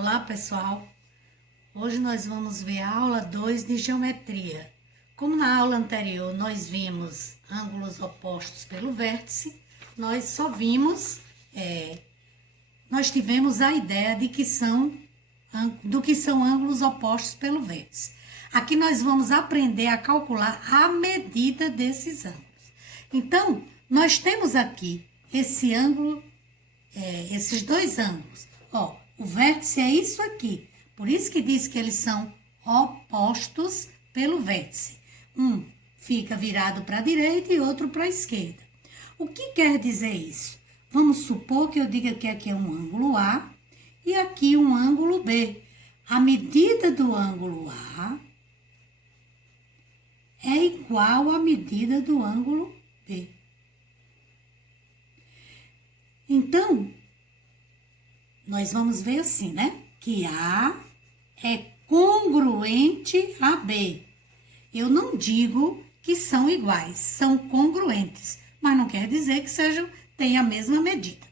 Olá, pessoal! Hoje nós vamos ver a aula 2 de geometria. Como na aula anterior nós vimos ângulos opostos pelo vértice, nós só vimos, nós tivemos a ideia do que são ângulos opostos pelo vértice. Aqui nós vamos aprender a calcular a medida desses ângulos. Então, nós temos aqui esse ângulo, esses dois ângulos. Ó, o vértice é isso aqui. Por isso que diz que eles são opostos pelo vértice. Um fica virado para a direita e outro para a esquerda. O que quer dizer isso? Vamos supor que eu diga que aqui é um ângulo A e aqui um ângulo B. A medida do ângulo A é igual à medida do ângulo B. Então, nós vamos ver assim, né? Que A é congruente a B. Eu não digo que são iguais, são congruentes, mas não quer dizer que tenham a mesma medida.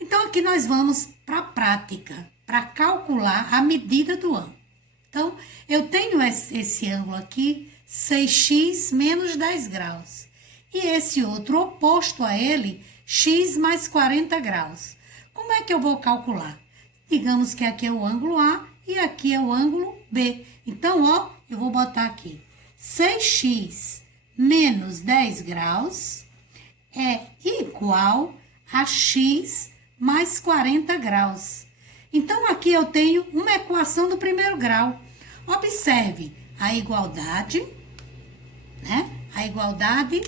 Então, aqui nós vamos para a prática, para calcular a medida do ângulo. Então, eu tenho esse ângulo aqui, 6x menos 10 graus. E esse outro oposto a ele, x mais 40 graus. Como é que eu vou calcular? Digamos que aqui é o ângulo A e aqui é o ângulo B. Então, ó, eu vou botar aqui 6x menos 10 graus é igual a x mais 40 graus. Então, aqui eu tenho uma equação do primeiro grau. Observe a igualdade, né? A igualdade,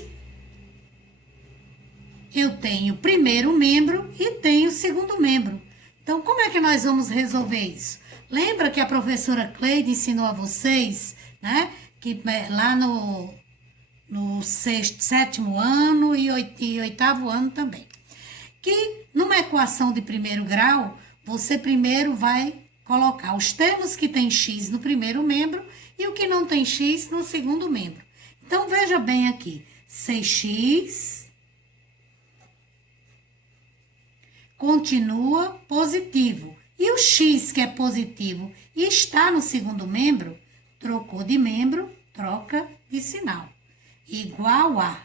eu tenho o primeiro membro e tenho o segundo membro. Então, como é que nós vamos resolver isso? Lembra que a professora Cleide ensinou a vocês, né? Que lá no sétimo ano e oitavo ano também. Que numa equação de primeiro grau, você primeiro vai colocar os termos que tem x no primeiro membro e o que não tem x no segundo membro. Então, veja bem aqui, 6x continua positivo. E o x, que é positivo e está no segundo membro, trocou de membro, troca de sinal. Igual a.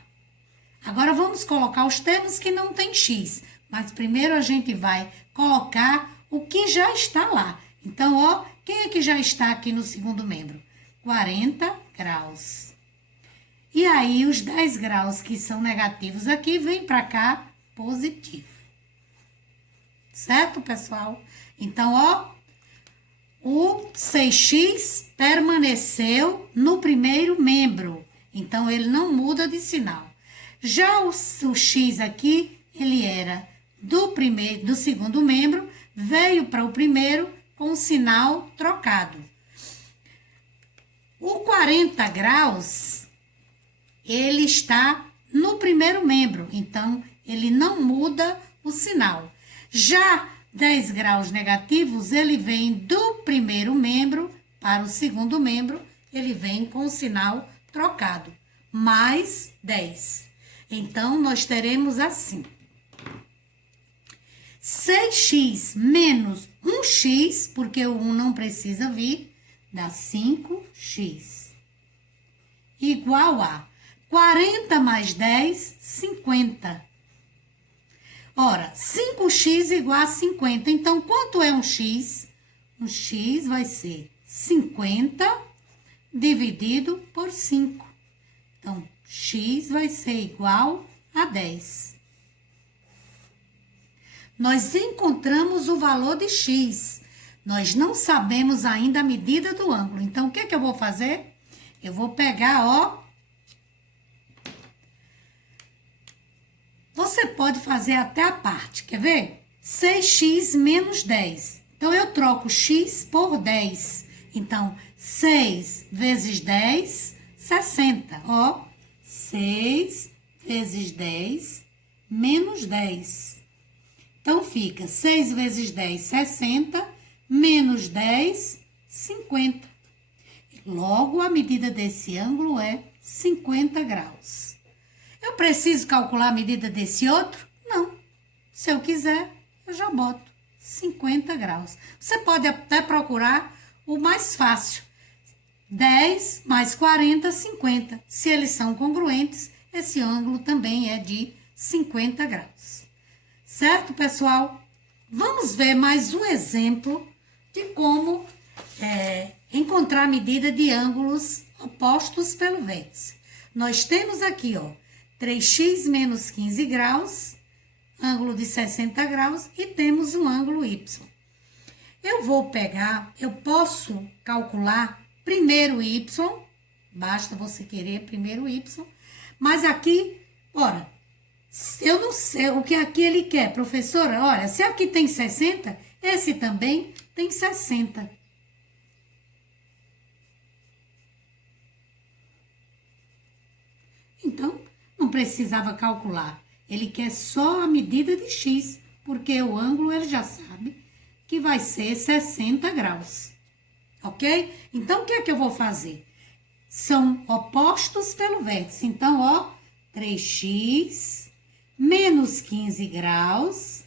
Agora, vamos colocar os termos que não tem x. Mas primeiro a gente vai colocar o que já está lá. Então, ó, quem é que já está aqui no segundo membro? 40 graus. E aí, os 10 graus que são negativos aqui, vem para cá positivo. Certo, pessoal? Então, ó, o 6x permaneceu no primeiro membro. Então, ele não muda de sinal. Já o x aqui, ele era do segundo membro, veio para o primeiro com o sinal trocado. O 40 graus, ele está no primeiro membro. Então, ele não muda o sinal. Já 10 graus negativos, ele vem do primeiro membro para o segundo membro, ele vem com o sinal trocado, mais 10. Então, nós teremos assim, 6x menos 1x, porque o 1 não precisa vir, dá 5x, igual a 40 mais 10, 50. Ora, 5x igual a 50. Então, quanto é um x? Um x vai ser 50 dividido por 5. Então, x vai ser igual a 10. Nós encontramos o valor de x. Nós não sabemos ainda a medida do ângulo. Então, o que eu vou fazer? Eu vou pegar, ó. Você pode fazer até a parte, quer ver? 6x menos 10. Então, eu troco x por 10. Então, 6 vezes 10, 60. Ó, 6 vezes 10 menos 10. Então, fica 6 vezes 10, 60, menos 10, 50. Logo, a medida desse ângulo é 50 graus. Eu preciso calcular a medida desse outro? Não. Se eu quiser, eu já boto 50 graus. Você pode até procurar o mais fácil. 10 mais 40, 50. Se eles são congruentes, esse ângulo também é de 50 graus. Certo, pessoal? Vamos ver mais um exemplo de como encontrar a medida de ângulos opostos pelo vértice. Nós temos aqui, ó, 3x menos 15 graus, ângulo de 60 graus, e temos um ângulo y. Eu posso calcular primeiro y, basta você querer primeiro y, mas aqui, ora, eu não sei o que aqui ele quer, professora. Olha, se aqui tem 60, esse também tem 60. Então, não precisava calcular. Ele quer só a medida de x, porque o ângulo ele já sabe que vai ser 60 graus. Ok? Então, o que é que eu vou fazer? São opostos pelo vértice. Então, ó, 3x menos 15 graus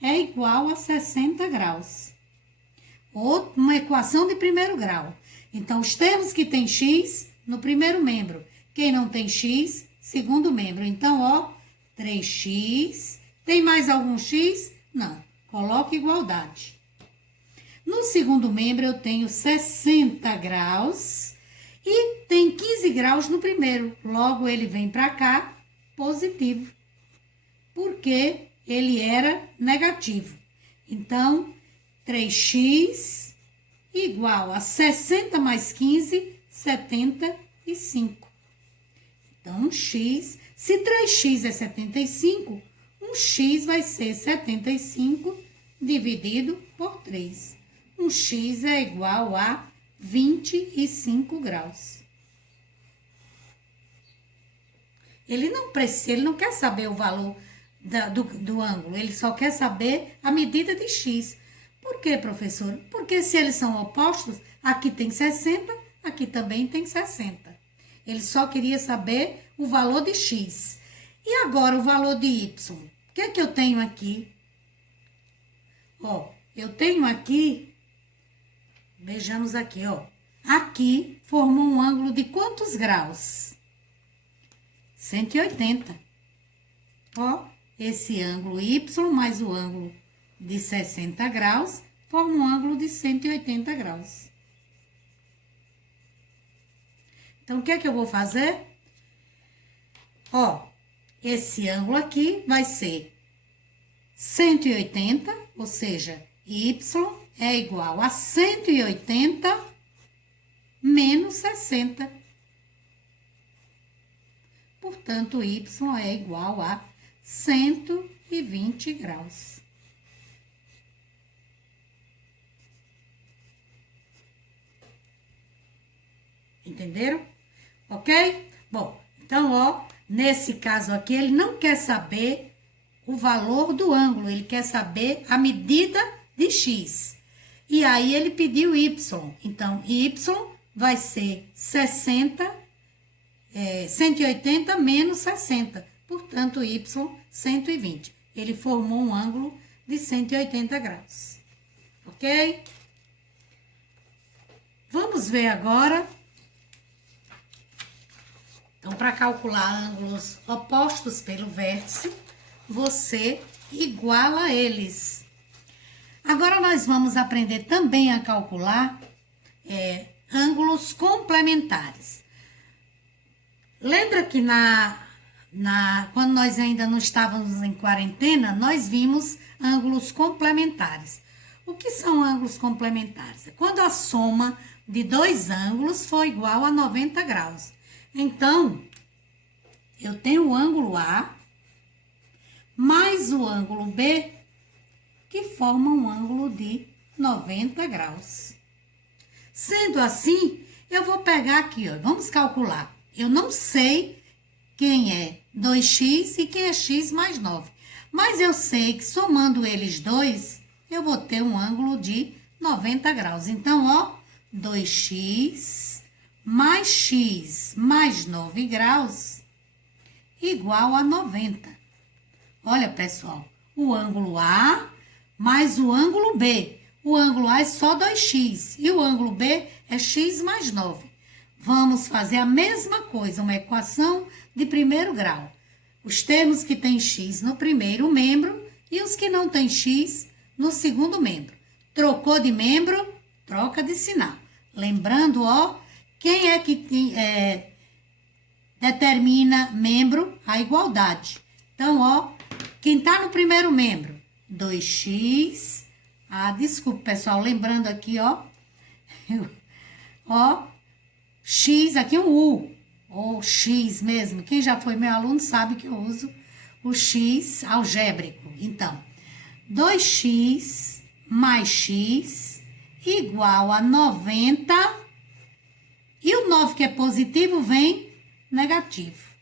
é igual a 60 graus. Uma equação de primeiro grau. Então, os termos que tem x no primeiro membro. Quem não tem x, segundo membro. Então, ó, 3x. Tem mais algum x? Não. Coloque igualdade. No segundo membro, eu tenho 60 graus e tem 15 graus no primeiro. Logo, ele vem para cá, positivo, porque ele era negativo. Então, 3x igual a 60 mais 15, 75. Então, x, se 3x é 75, um x vai ser 75 dividido por 3. Um x é igual a 25 graus. Ele não quer saber o valor do ângulo, ele só quer saber a medida de x. Por quê, professor? Porque se eles são opostos, aqui tem 60, aqui também tem 60. Ele só queria saber o valor de x. E agora o valor de y? O que é que eu tenho aqui? Ó, eu tenho aqui, vejamos aqui, ó. Aqui formou um ângulo de quantos graus? 180. Ó, esse ângulo y mais o ângulo de 60 graus forma um ângulo de 180 graus. Então, o que é que eu vou fazer? Ó, esse ângulo aqui vai ser 180, ou seja, y é igual a 180 menos 60. Portanto, y é igual a 120 graus. Entenderam? Ok? Bom, então, ó, nesse caso aqui, ele não quer saber o valor do ângulo, ele quer saber a medida de x. E aí, ele pediu y. Então, y vai ser 180 menos 60. Portanto, y, 120. Ele formou um ângulo de 180 graus. Ok? Vamos ver agora. Então, para calcular ângulos opostos pelo vértice, você iguala eles. Agora, nós vamos aprender também a calcular ângulos complementares. Lembra que quando nós ainda não estávamos em quarentena, nós vimos ângulos complementares. O que são ângulos complementares? É quando a soma de dois ângulos for igual a 90 graus. Então, eu tenho o ângulo A mais o ângulo B, que forma um ângulo de 90 graus. Sendo assim, eu vou pegar aqui, ó, vamos calcular. Eu não sei quem é 2x e quem é x mais 9. Mas eu sei que somando eles dois, eu vou ter um ângulo de 90 graus. Então, ó, 2x mais x mais 9 graus igual a 90. Olha, pessoal, o ângulo A mais o ângulo B. O ângulo A é só 2x e o ângulo B é x mais 9. Vamos fazer a mesma coisa, uma equação de primeiro grau. Os termos que têm x no primeiro membro e os que não têm x no segundo membro. Trocou de membro, troca de sinal. Lembrando, ó, quem é que determina membro? A igualdade. Então, ó, quem tá no primeiro membro? 2x. Ah, desculpa, pessoal, lembrando aqui, ó. Ó, x, aqui um u. Ou x mesmo. Quem já foi meu aluno sabe que eu uso o x algébrico. Então, 2x mais x igual a 90. E o 9 que é positivo vem negativo.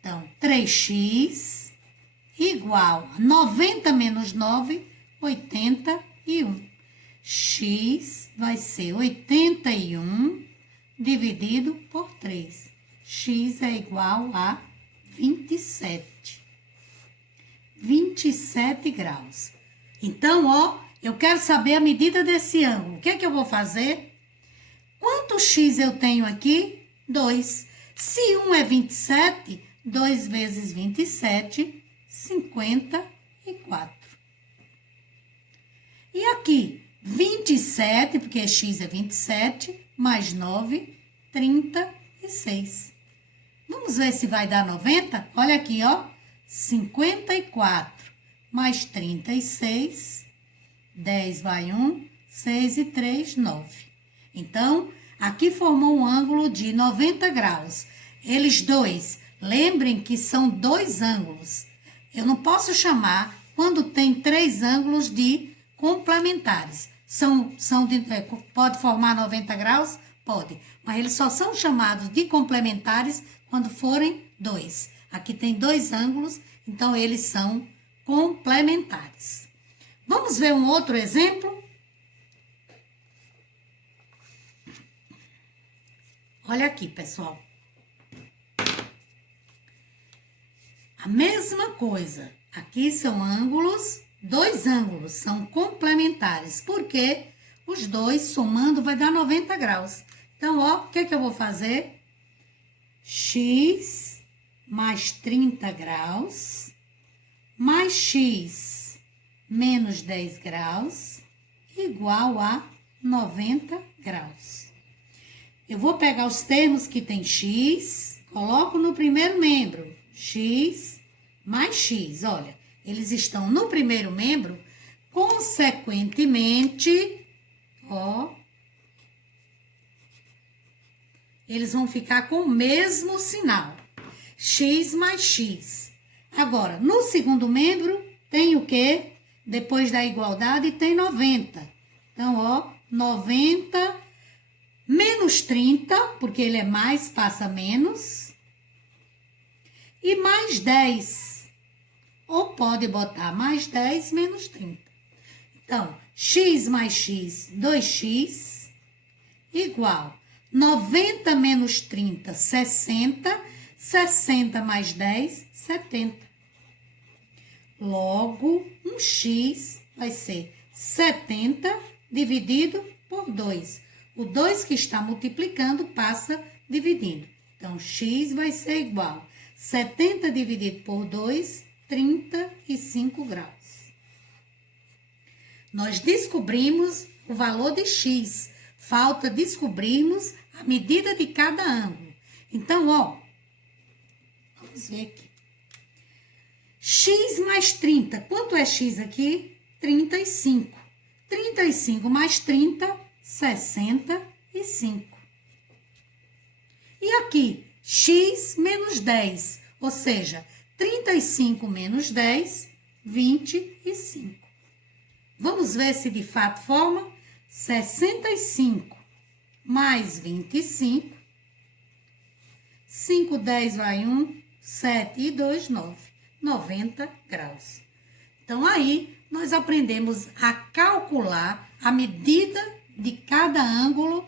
Então, 3x igual a 90 menos 9, 81. X vai ser 81 dividido por 3. X é igual a 27. 27 graus. Então, ó, eu quero saber a medida desse ângulo. O que é que eu vou fazer? Quanto x eu tenho aqui? 2. Se 1 é 27, 2 vezes 27, 54. E aqui, 27, porque x é 27, mais 9, 36. Vamos ver se vai dar 90? Olha aqui, ó. 54 mais 36, 10 vai 1, 6 e 3, 9. Então, aqui formou um ângulo de 90 graus. Eles dois, lembrem que são dois ângulos. Eu não posso chamar, quando tem três ângulos, de complementares. Pode formar 90 graus? Pode. Mas eles só são chamados de complementares quando forem dois. Aqui tem dois ângulos, então eles são complementares. Vamos ver um outro exemplo? Olha aqui, pessoal. A mesma coisa. Aqui são ângulos, dois ângulos, são complementares, porque os dois somando vai dar 90 graus. Então, ó, o que é que eu vou fazer? X mais 30 graus, mais x menos 10 graus, igual a 90 graus. Eu vou pegar os termos que tem x, coloco no primeiro membro, x mais x. Olha, eles estão no primeiro membro, consequentemente, ó, eles vão ficar com o mesmo sinal, x mais x. Agora, no segundo membro, tem o quê? Depois da igualdade, tem 90. Então, ó, 90 menos 30, porque ele é mais, passa menos. E mais 10. Ou pode botar mais 10 menos 30. Então, x mais x, 2x, igual 90 menos 30, 60. 60 mais 10, 70. Logo, um x vai ser 70 dividido por 2. O 2 que está multiplicando passa dividindo. Então, x vai ser igual a 70 dividido por 2, 35 graus. Nós descobrimos o valor de x. Falta descobrirmos a medida de cada ângulo. Então, ó, vamos ver aqui. X mais 30. Quanto é x aqui? 35. 35 mais 30, 65. E aqui, x menos 10. Ou seja, 35 menos 10, 25. Vamos ver se de fato forma. 65 mais 25. 5, 10 vai 1, 7 e 2, 9. 90 graus. Então, aí, nós aprendemos a calcular a medida de cada ângulo,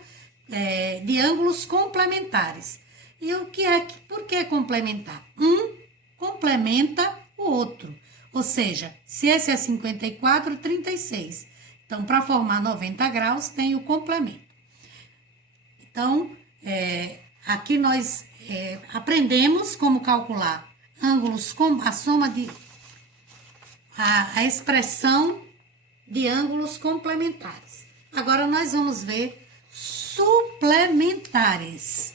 de ângulos complementares. E o que é, por que complementar? Um complementa o outro. Ou seja, se esse é 54, 36. Então, para formar 90 graus, tem o complemento. Então, aqui nós aprendemos como calcular ângulos com a soma de... a expressão de ângulos complementares. Agora, nós vamos ver suplementares.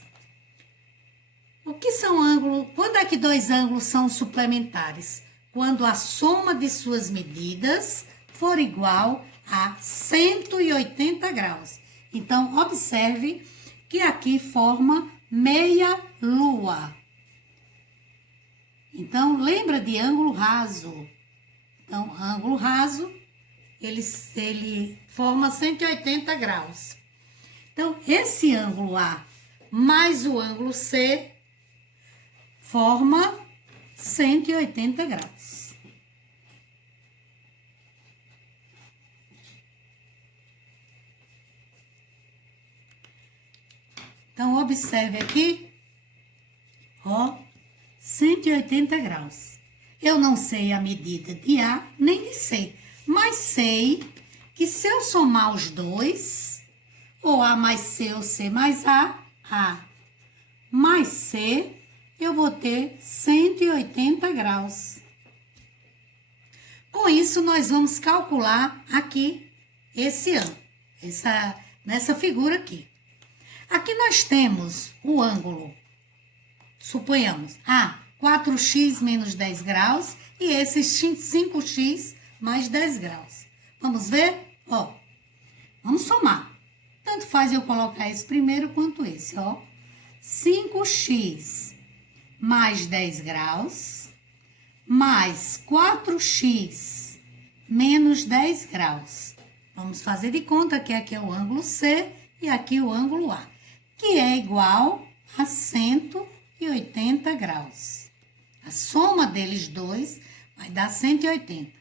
O que são ângulos? Quando é que dois ângulos são suplementares? Quando a soma de suas medidas for igual a 180 graus. Então, observe que aqui forma meia lua. Então, lembra de ângulo raso. Então, ângulo raso, ele forma 180 graus. Então, esse ângulo A mais o ângulo C forma 180 graus. Então, observe aqui, ó, 180 graus. Eu não sei a medida de A nem de C, mas sei que se eu somar os dois, ou A mais C ou C mais A mais C, eu vou ter 180 graus. Com isso, nós vamos calcular aqui esse ângulo, nessa figura aqui. Aqui nós temos o ângulo, suponhamos, 4x menos 10 graus e esse 5x mais 10 graus. Vamos ver? Ó, vamos somar. Tanto faz eu colocar esse primeiro quanto esse, ó. 5x mais 10 graus mais 4x menos 10 graus. Vamos fazer de conta que aqui é o ângulo C e aqui o ângulo A, que é igual a 180 graus. A soma deles dois vai dar 180.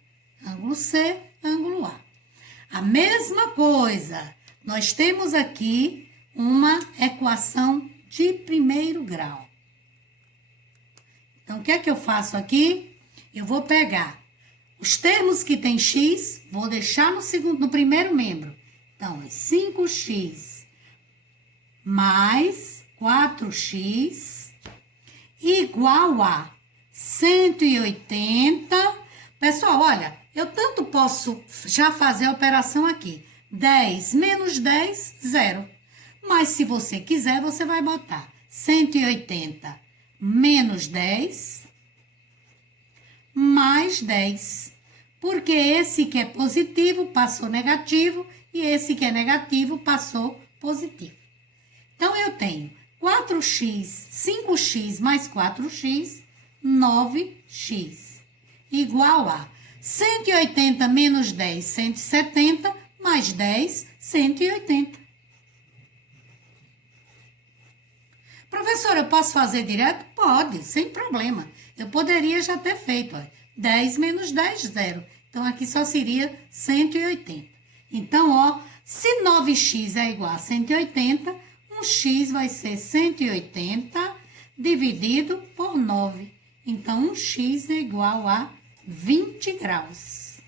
Ângulo C, ângulo A. A mesma coisa, nós temos aqui uma equação de primeiro grau. Então, o que é que eu faço aqui? Eu vou pegar os termos que tem x, vou deixar no primeiro membro. Então, é 5x mais 4x igual a 180. Pessoal, olha, eu tanto posso já fazer a operação aqui. 10 menos 10, 0. Mas se você quiser, você vai botar 180 menos 10 mais 10. Porque esse que é positivo passou negativo e esse que é negativo passou positivo. Então, eu tenho 4x, 5x mais 4x, 9x, igual a 180 menos 10, 170, mais 10, 180. Professora, eu posso fazer direto? Pode, sem problema. Eu poderia já ter feito, ó, 10 menos 10, 0. Então, aqui só seria 180. Então, ó, se 9x é igual a 180, um x vai ser 180 dividido por 9. Então, um x é igual a 20 graus.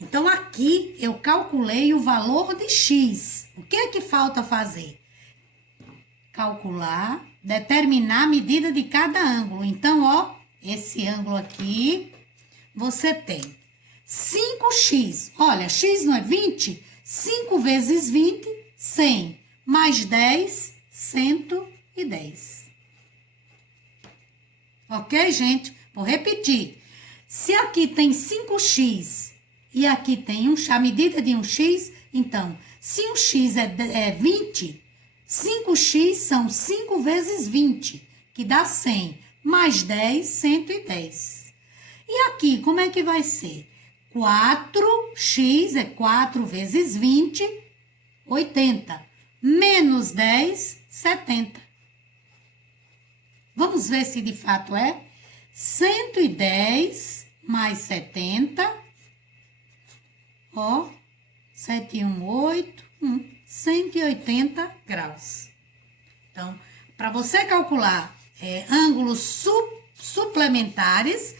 Então, aqui eu calculei o valor de x. O que é que falta fazer? Calcular, determinar a medida de cada ângulo. Então, ó, esse ângulo aqui, você tem 5x. Olha, x não é 20? 5 vezes 20, 100. Mais 10, 110. Ok, gente? Vou repetir. Se aqui tem 5x e aqui tem a medida de um x, então, se um x é 20, 5x são 5 vezes 20, que dá 100, mais 10, 110. E aqui, como é que vai ser? 4x é 4 vezes 20, 80, menos 10, 70. Vamos ver se de fato é 110 mais 70, ó, 7, 1, 8, 180 graus. Então, para você calcular ângulos suplementares,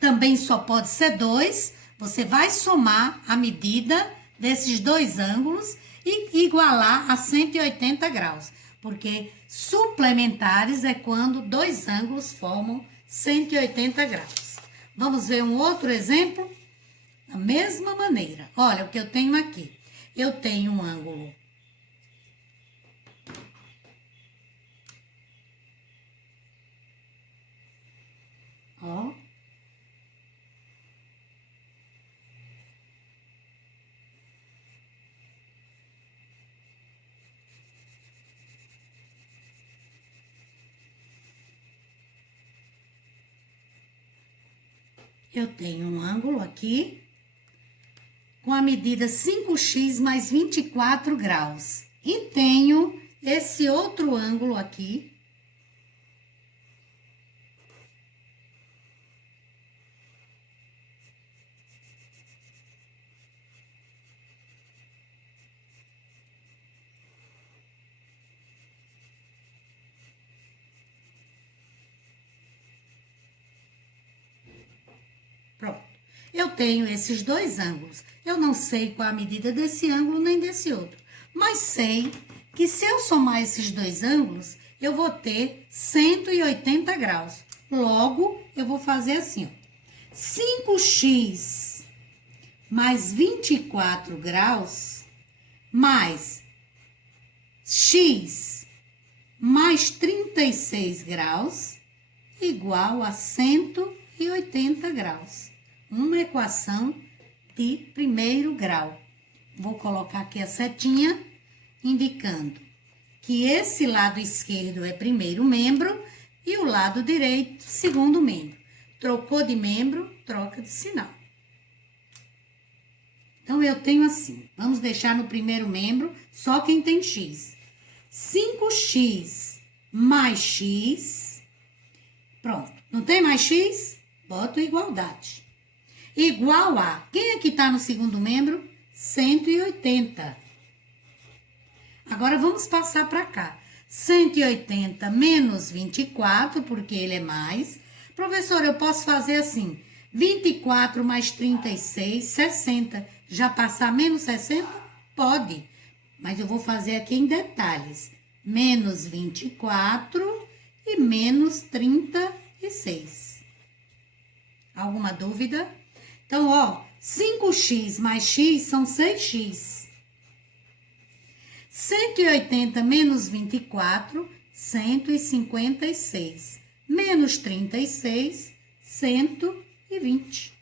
também só pode ser 2. Você vai somar a medida desses 2 ângulos e igualar a 180 graus, porque suplementares é quando 2 ângulos formam 180 graus. Vamos ver um outro exemplo? Da mesma maneira. Olha o que eu tenho aqui. Eu tenho um ângulo ó. Eu tenho um ângulo aqui com a medida 5x mais 24 graus. E tenho esse outro ângulo aqui. Pronto. Eu tenho esses 2 ângulos. Eu não sei qual a medida desse ângulo nem desse outro. Mas sei que se eu somar esses 2 ângulos, eu vou ter 180 graus. Logo, eu vou fazer assim, ó. 5x mais 24 graus mais x mais 36 graus igual a 180 graus. Uma equação de primeiro grau. Vou colocar aqui a setinha, indicando que esse lado esquerdo é primeiro membro e o lado direito, segundo membro. Trocou de membro, troca de sinal. Então, eu tenho assim, vamos deixar no primeiro membro só quem tem x. 5x mais x, pronto. Não tem mais x? Boto igualdade. Igual a, quem é que está no segundo membro? 180. Agora, vamos passar para cá. 180 menos 24, porque ele é mais. Professor, eu posso fazer assim, 24 mais 36, 60. Já passar menos 60? Pode. Mas eu vou fazer aqui em detalhes. Menos 24 e menos 36. Alguma dúvida? Então, ó, 5x mais x são 6x. 180 menos 24, 156. Menos 36, 120.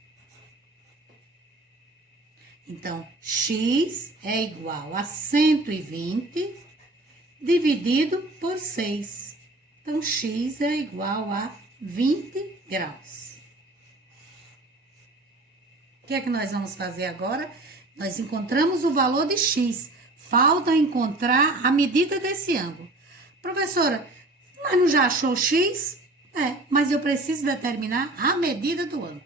Então, x é igual a 120 dividido por 6. Então, x é igual a 20 graus. O que é que nós vamos fazer agora? Nós encontramos o valor de x. Falta encontrar a medida desse ângulo. Professora, mas não já achou x? Mas eu preciso determinar a medida do ângulo.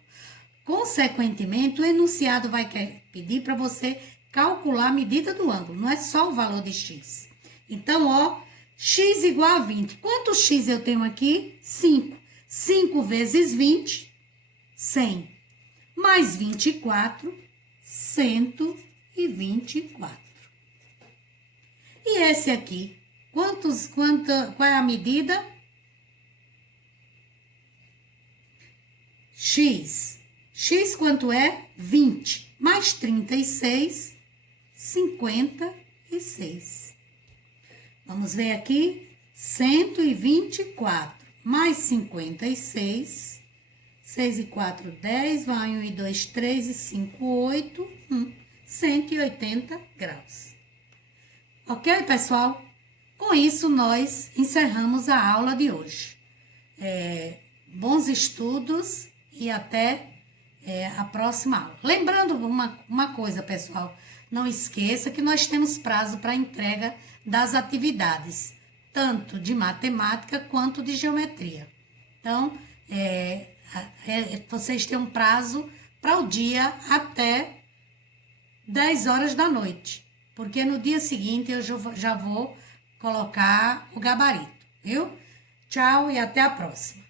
Consequentemente, o enunciado vai pedir para você calcular a medida do ângulo. Não é só o valor de x. Então, ó, x igual a 20. Quanto x eu tenho aqui? 5. 5 vezes 20, 100. Mais 24, 124. E esse aqui, qual é a medida? X. X quanto é? 20. Mais 36, 56. Vamos ver aqui, 124 mais 56. 6 e 4, 10, vai 1 e 2, 3 e 5, 8, 180 graus. Ok, pessoal? Com isso, nós encerramos a aula de hoje. Bons estudos e até a próxima aula. Lembrando uma coisa, pessoal, não esqueça que nós temos prazo para entrega das atividades, tanto de matemática quanto de geometria. Então, vocês têm um prazo para o dia até 10 horas da noite, porque no dia seguinte eu já vou colocar o gabarito, viu? Tchau e até a próxima.